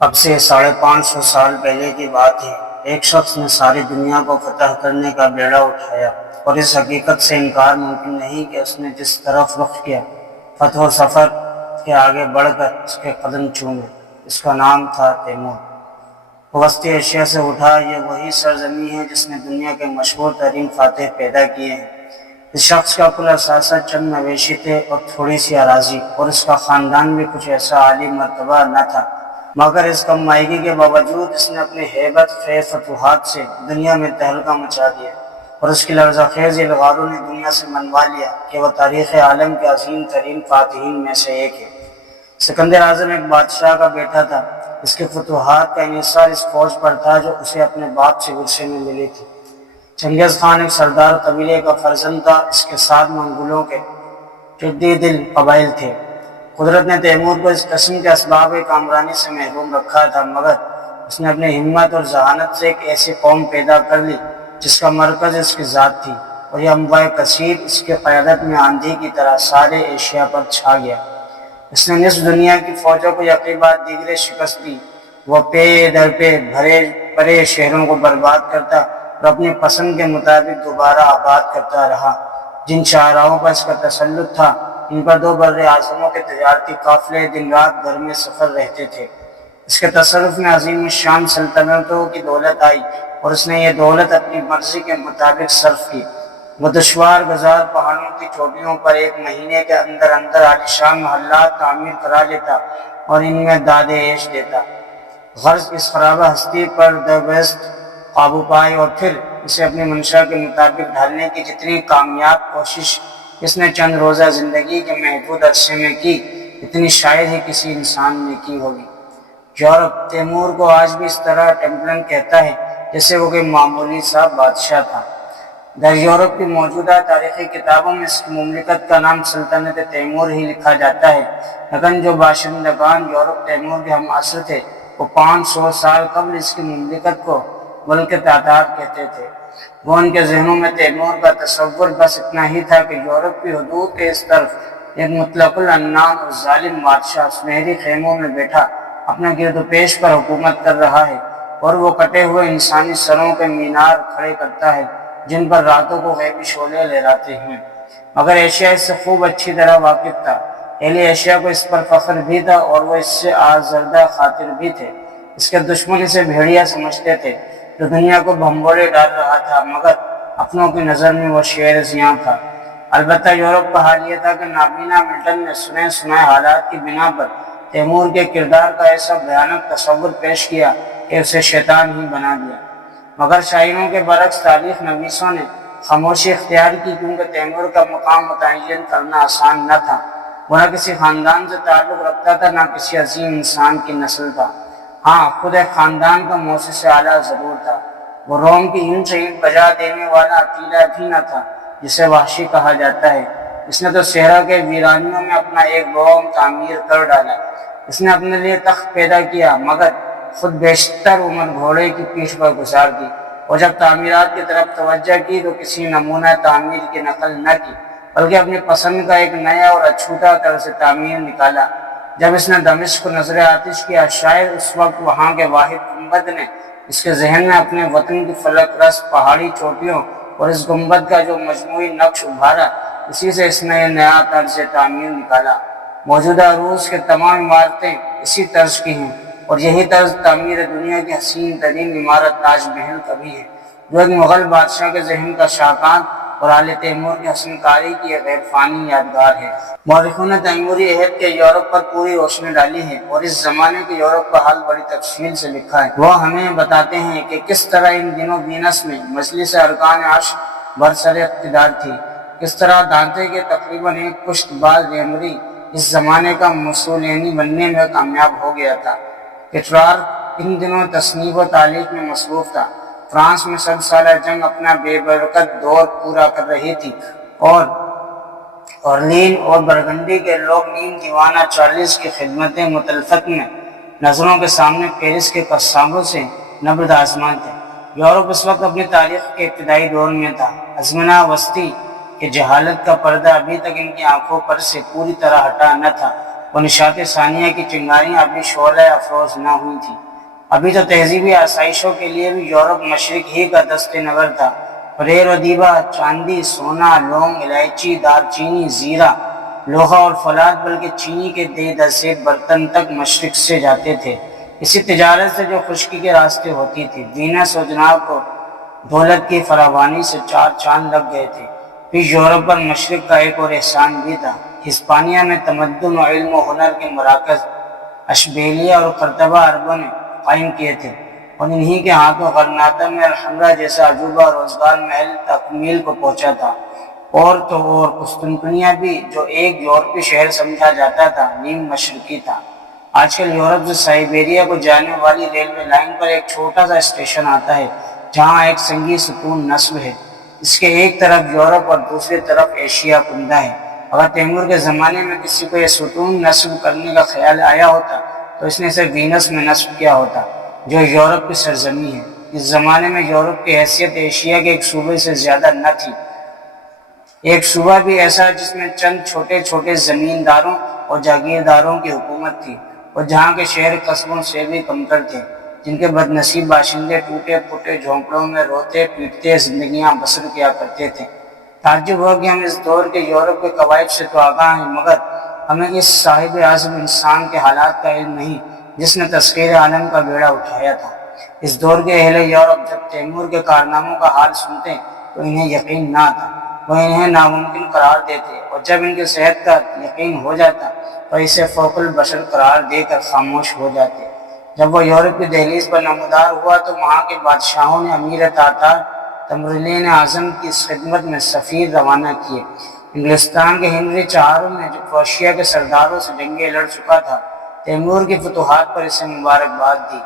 اب سے 550 سال پہلے کی بات ہے۔ ایک شخص نے ساری دنیا کو فتح کرنے کا بیڑا اٹھایا اور اس حقیقت سے انکار ممکن نہیں کہ اس نے جس طرف رخ کیا فتح و سفر کے آگے بڑھ کر اس کے قدم چومے۔ اس کا نام تھا تیمور۔ وسطی ایشیا سے اٹھا یہ وہی سرزمین ہے جس نے دنیا کے مشہور ترین فاتح پیدا کیے ہیں۔ اس شخص کا کل اثاثہ چند مویشی تھے اور تھوڑی سی اراضی، اور اس کا خاندان بھی کچھ ایسا عالی مرتبہ نہ تھا، مگر اس کم مائیگی کے باوجود اس نے اپنے ہیبت خیز فتوحات سے دنیا میں تہلکہ مچا دیا، اور اس کی لرزہ خیز الغاروں نے دنیا سے منوا لیا کہ وہ تاریخ عالم کے عظیم ترین فاتحین میں سے ایک ہے۔ سکندر اعظم ایک بادشاہ کا بیٹا تھا۔ اس کے فتوحات کا انحصار اس فوج پر تھا جو اسے اپنے باپ سے ورثے میں ملی تھی۔ چنگیز خان ایک سردار قبیلے کا فرزند تھا۔ اس کے ساتھ منگولوں کے ٹڈی دل قبائل تھے۔ قدرت نے تیمور کو اس قسم کے اسباب کامرانی سے محروم رکھا تھا، مگر اس نے اپنی ہمت اور ذہانت سے ایک ایسی قوم پیدا کر لی جس کا مرکز اس کی ذات تھی، اور یہ انواع کثیر اس کی قیادت میں آندھی کی طرح سارے ایشیا پر چھا گیا۔ اس نے نصف دنیا کی فوجوں کو یقین بعد دیگرے شکست دی۔ وہ پے در پے بھرے پڑے شہروں کو برباد کرتا اور اپنی پسند کے مطابق دوبارہ آباد کرتا رہا۔ جن شاہراہوں پر اس کا تسلط تھا، ان پر دو بر اعظموں کے تجارتی قافلے دن رات گھر میں سفر رہتے تھے۔ اس کے تصرف میں عظیم الشان سلطنتوں کی دولت آئی، اور اس نے یہ دولت اپنی مرضی کے مطابق صرف کی۔ وہ دشوار گزار پہاڑوں کی چوٹیوں پر ایک مہینے کے اندر اندر عالیشان محلات تعمیر کرا لیتا اور ان میں داد عیش دیتا۔ غرض اس خرابہ ہستی پر دبست قابو پائے، اور پھر اسے اپنی منشا کے مطابق ڈھالنے کی جتنی کامیاب کوشش اس نے چند روزہ زندگی کے محدود عرصے میں کی، اتنی شاید ہی کسی انسان نے کی ہوگی۔ یورپ تیمور کو آج بھی اس طرح ٹیمپلن کہتا ہے جیسے وہ کوئی معمولی سا بادشاہ تھا۔ در یورپ کی موجودہ تاریخی کتابوں میں اس کی مملکت کا نام سلطنت تیمور ہی لکھا جاتا ہے، لیکن جو باشندگان یورپ تیمور کے ہم عصر تھے وہ 500 سال قبل اس کی مملکت کو ملک تاتار کہتے تھے۔ وہ ان کے ذہنوں میں تیمور کا تصور بس اتنا ہی تھا کہ یورپ کی حدود کے اس طرف ایک مطلق العنان اور ظالم بادشاہ سنہری خیموں میں بیٹھا اپنا گرد و پیش پر حکومت کر رہا ہے، اور وہ کٹے ہوئے انسانی سروں کے مینار کھڑے کرتا ہے جن پر راتوں کو غیبی شعلے لہراتے ہیں۔ مگر ایشیا اس سے خوب اچھی طرح واقف تھا۔ اہل ایشیا کو اس پر فخر بھی تھا، اور وہ اس سے آزردہ خاطر بھی تھے۔ اس کے دشمن اسے بھیڑیا سمجھتے تھے جو دنیا کو بھنبورے ڈال رہا تھا، مگر اپنوں کی نظر میں وہ شیر زیاں تھا۔ البتہ یورپ کا حال یہ تھا کہ نابینا ملٹن نے سنے سنائے حالات کی بنا پر تیمور کے کردار کا ایسا بھیانک تصور پیش کیا کہ اسے شیطان ہی بنا دیا۔ مگر شاعروں کے برعکس تاریخ نویسوں نے خاموشی اختیار کی، کیونکہ تیمور کا مقام متعین کرنا آسان نہ تھا۔ وہ نہ کسی خاندان سے تعلق رکھتا تھا، نہ کسی عظیم انسان کی نسل تھا۔ ہاں، خود ایک خاندان کا مؤسس اعلیٰ ضرور تھا۔ وہ روم کی اینٹ سے اینٹ بجا دینے والا اکیلا بھی نہ تھا جسے وحشی کہا جاتا ہے۔ اس نے تو صحرا کے ویرانیوں میں اپنا ایک روم تعمیر کر ڈالا۔ اس نے اپنے لیے تخت پیدا کیا، مگر خود بیشتر عمر گھوڑے کی پیٹھ پر گزار دی، اور جب تعمیرات کی طرف توجہ کی تو کسی نمونہ تعمیر کی نقل نہ کی، بلکہ اپنی پسند کا ایک نیا اور اچھوتا طرز تعمیر نکالا۔ جب اس نے دمشق کو نظر آتش کیا، شاید اس وقت وہاں کے واحد گنبد نے اس کے ذہن میں اپنے وطن کی فلک رس پہاڑی چوٹیوں اور اس گنبد کا جو مجموعی نقش ابھارا، اسی سے اس نے نیا طرز تعمیر نکالا۔ موجودہ روس کے تمام عمارتیں اسی طرز کی ہیں، اور یہی طرز تعمیر دنیا کی حسین ترین عمارت تاج محل کا بھی ہے، جو ایک مغل بادشاہ کے ذہن کا شاہکار اور آل تیمور کی حسن کاری کی ایک غیر فانی یادگار ہے۔ مورخوں نے تیموری عہد کے یورپ پر پوری روشنی ڈالی ہے، اور اس زمانے کے یورپ کا حال بڑی تفصیل سے لکھا ہے۔ وہ ہمیں بتاتے ہیں کہ کس طرح ان دنوں وینس میں مجلس ارکان عرش برسر اقتدار تھی، کس طرح دانتے کے تقریباً ایک پشت باز ریمری اس زمانے کا موسولینی بننے میں کامیاب ہو گیا تھا۔ پیٹرارک ان دنوں تصنیف و تالیف میں مصروف تھا۔ فرانس میں 100 سالہ جنگ اپنا بے برکت دور پورا کر رہی تھی، اور اورلین اور برگنڈی کے لوگ نیم دیوانہ چارلس کی خدمت متلفت میں نظروں کے سامنے پیرس کے قصابوں سے نبرد آزما تھے۔ یورپ اس وقت اپنی تاریخ کے ابتدائی دور میں تھا۔ ازمنہ وسطی کہ جہالت کا پردہ ابھی تک ان کی آنکھوں پر سے پوری طرح ہٹا نہ تھا، وہ نشاط ثانیہ کی چنگاریاں ابھی شعلہ افروز نہ ہوئی تھی۔ ابھی تو تہذیبی آسائشوں کے لیے بھی یورپ مشرق ہی کا دست نگر تھا۔ ریر و دیبا، چاندی، سونا، لونگ، الائچی، دار چینی، زیرہ، لوہا اور فولاد بلکہ چینی کے دے دسے برتن تک مشرق سے جاتے تھے۔ اسی تجارت سے جو خشکی کے راستے ہوتی تھی، وینس اور جناب کو دولت کی فراوانی سے چار چاند لگ گئے تھے۔ پھر یورپ پر مشرق کا ایک اور احسان بھی تھا۔ ہسپانیہ میں تمدن و علم و ہنر کے مراکز اشبیلیہ اور قرطبہ عربوں نے قائم کیے تھے، اور انہی کے ہاتھوں غرناطہ میں الحمرا جیسا عجوبہ روزگار محل تکمیل کو پہنچا تھا۔ اور تو اور قسطنطنیہ بھی، جو ایک یورپی شہر سمجھا جاتا تھا، نیم مشرقی تھا۔ آج کل یورپ سے سائبیریا کو جانے والی ریلوے لائن پر ایک چھوٹا سا اسٹیشن آتا ہے جہاں ایک سنگی ستون نصب ہے۔ اس کے ایک طرف یورپ اور دوسری طرف ایشیا کندہ ہے۔ اگر تیمور کے زمانے میں کسی کو یہ ستون نصب کرنے کا خیال آیا ہوتا تو اس نے اسے وینس میں نصب کیا ہوتا، جو یورپ کی سرزمین ہے۔ اس زمانے میں یورپ کی حیثیت ایشیا کے ایک صوبے سے زیادہ نہ تھی۔ ایک صوبہ بھی ایسا جس میں چند چھوٹے چھوٹے زمینداروں اور جاگیرداروں کی حکومت تھی، اور جہاں کے شہر قصبوں سے بھی کمتر تھے، جن کے بدنصیب باشندے ٹوٹے پھوٹے جھونپڑوں میں روتے پیٹتے زندگیاں بسر کیا کرتے تھے۔ تعجب ہو کہ ہم اس دور کے یورپ کے قواعد سے تو آگاہ ہیں، مگر ہمیں اس صاحب اعظم انسان کے حالات کا علم نہیں جس نے تسخیر عالم کا بیڑا اٹھایا تھا۔ اس دور کے اہل یورپ جب تیمور کے کارناموں کا حال سنتے تو انہیں یقین نہ آتا، وہ انہیں ناممکن قرار دیتے، اور جب ان کی صحت کا یقین ہو جاتا تو اسے فوق البشر قرار دے کر خاموش ہو جاتے۔ جب وہ یورپ کی دہلیز پر نمودار ہوا تو وہاں کے بادشاہوں نے امیر تاتار تمرلین اعظم کی خدمت میں سفیر روانہ کیے۔ انگلستان کے ہنری چہارم نے جو کروشیا کے سرداروں سے جنگیں لڑ چکا تھا، تیمور کی فتوحات پر اسے مبارکباد دی۔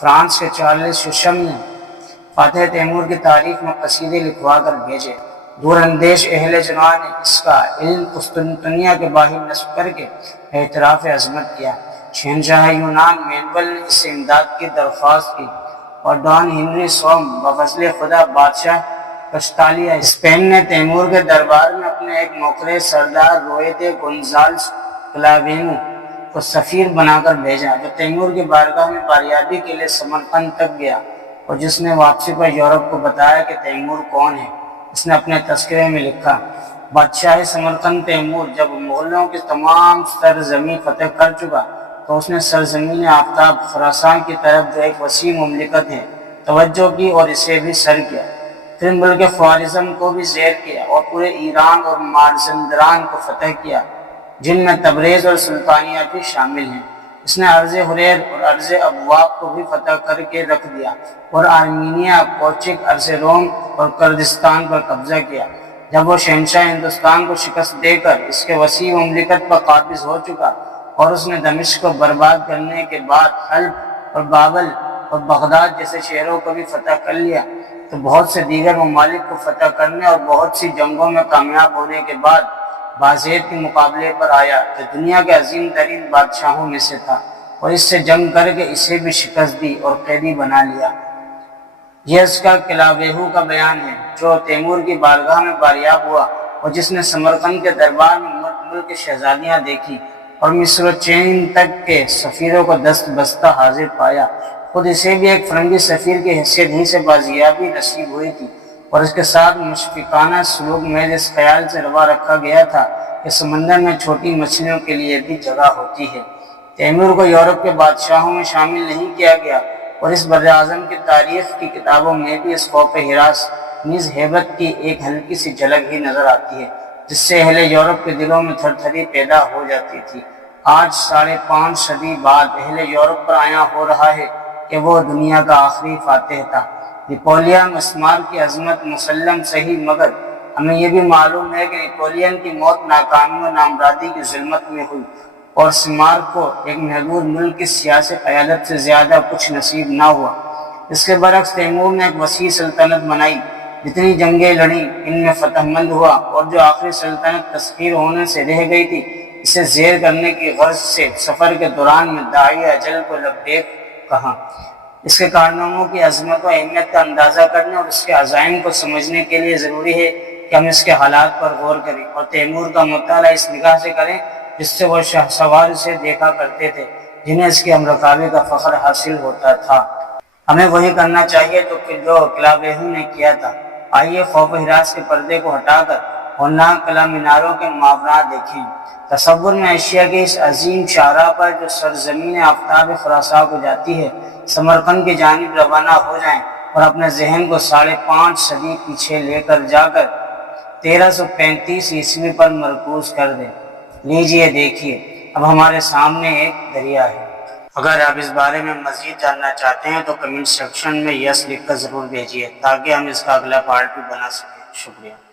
فرانس کے چارلس ششم نے فاتح تیمور کی تعریف میں قصیدے لکھوا کر بھیجے۔ دور اندیش اہل جنوب نے اس کا علم قسطنطنیہ کے باہر نصب کر کے اعتراف عظمت کیا۔ شہنشاہ یونان مینول نے اس سے امداد کی درخواست کی، اور ڈان ہنری سوم بفضل خدا بادشاہ کسٹالیا اسپین نے تیمور کے دربار میں اپنے ایک نوکر سردار روئے گونزالس کلاوینو کو سفیر بنا کر بھیجا، جو تیمور کی بارگاہ میں باریابی کے لیے سمرقند تک گیا، اور جس نے واپسی پر یورپ کو بتایا کہ تیمور کون ہے۔ اس نے اپنے تذکرے میں لکھا، بادشاہ سمرقند تیمور جب مغلوں کی تمام سرزمین فتح کر چکا تو اس نے سرزمین آفتاب خراسان کی طرف جو ایک وسیع مملکت ہے توجہ کی اور اسے بھی سر کیا۔ پھر ملک خوارزم کو بھی زیر کیا اور پورے ایران اور مازندران کو فتح کیا، جن میں تبریز اور سلطانیہ بھی شامل ہیں۔ اس نے ارض حریر اور ارض ابواق کو بھی فتح کر کے رکھ دیا، اور آرمینیا، کوچک، ارض روم اور کردستان پر قبضہ کیا۔ جب وہ شہنشاہ ہندوستان کو شکست دے کر اس کے وسیع مملکت پر قابض ہو چکا اور اس نے دمشق کو برباد کرنے کے بعد حلب اور بابل اور بغداد جیسے شہروں کو بھی فتح کر لیا، تو بہت سے دیگر ممالک کو فتح کرنے اور بہت سی جنگوں میں کامیاب ہونے کے بعد بازید کے مقابلے پر آیا، جو دنیا کے عظیم ترین بادشاہوں میں سے تھا، اور اس سے جنگ کر کے اسے بھی شکست دی اور قیدی بنا لیا۔ یہ اس کا کلاویہو کا بیان ہے، جو تیمور کی بارگاہ میں باریاب ہوا اور جس نے سمرقند کے دربار میں ملک ملک کی شہزادیاں دیکھی اور مصر و چین تک کے سفیروں کو دست بستہ حاضر پایا۔ خود اسے بھی ایک فرنگی سفیر کی حیثیت ہی سے بازیابی نصیب ہوئی تھی، اور اس کے ساتھ مشفقانہ سلوک میں اس خیال سے روا رکھا گیا تھا کہ سمندر میں چھوٹی مچھلیوں کے لیے بھی جگہ ہوتی ہے۔ تیمور کو یورپ کے بادشاہوں میں شامل نہیں کیا گیا، اور اس براعظم کی تاریخ کی کتابوں میں بھی اس خوف ہراس نیز ہیبت کی ایک ہلکی سی جھلک ہی نظر آتی ہے، جس سے اہل یورپ کے دلوں میں تھر تھری پیدا ہو جاتی تھی۔ آج 5.5 صدی بعد اہل یورپ پر آیا ہو رہا ہے کہ وہ دنیا کا آخری فاتح تھا۔ نپولین اسمار کی عظمت مسلم صحیح، مگر ہمیں یہ بھی معلوم ہے کہ نپولین کی موت ناکامی و نامرادی کی ظلمت میں ہوئی، اور اسمار کو ایک محدود ملک کی سیاسی قیادت سے زیادہ کچھ نصیب نہ ہوا۔ اس کے برعکس تیمور نے ایک وسیع سلطنت بنائی، جتنی جنگیں لڑیں ان میں فتح مند ہوا، اور جو آخری سلطنت تسخیر ہونے سے رہ گئی تھی اسے زیر کرنے کی غرض سے سفر کے دوران میں داعی اجل کو لبیک کہا۔ اس کے کارناموں کی عظمت و اہمیت کا اندازہ کرنے اور اس کے عزائم کو سمجھنے کے لیے ضروری ہے کہ ہم اس کے حالات پر غور کریں اور تیمور کا مطالعہ اس نگاہ سے کریں جس سے وہ شہسوار سے دیکھا کرتے تھے، جنہیں اس کے امرکابے کا فخر حاصل ہوتا تھا۔ ہمیں وہی کرنا چاہیے جو قلعہ بیہو نے کیا تھا۔ آئیے خوف و ہراس کے پردے کو ہٹا کر ہولناک قلعہ میناروں کے معاملات دیکھیں۔ تصور میں ایشیا کے اس عظیم شاہراہ پر جو سرزمین آفتاب خراساں کو جاتی ہے، سمرقند کی جانب روانہ ہو جائیں اور اپنے ذہن کو 5.5 صدی پیچھے لے کر جا کر 1335 عیسوی پر مرکوز کر دیں۔ لیجئے دیکھیے، اب ہمارے سامنے ایک دریا ہے۔ اگر آپ اس بارے میں مزید جاننا چاہتے ہیں تو کمنٹ سیکشن میں یس لکھ کر ضرور بھیجیے تاکہ ہم اس کا اگلا پارٹ بھی بنا سکیں۔ شکریہ۔